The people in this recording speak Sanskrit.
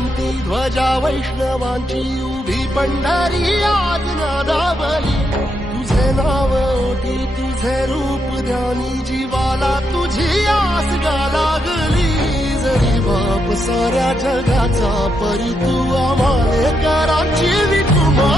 वंदती ध्वजा वैष्णवांची उभी पंढरी आज नादावली तुझे नाव ओटी तुझे रूप ध्यानी जीवाला तुझी आस गा लागली। जरी बाप साऱ्या जगाचा परी तू आम्हाले कराची विठुमा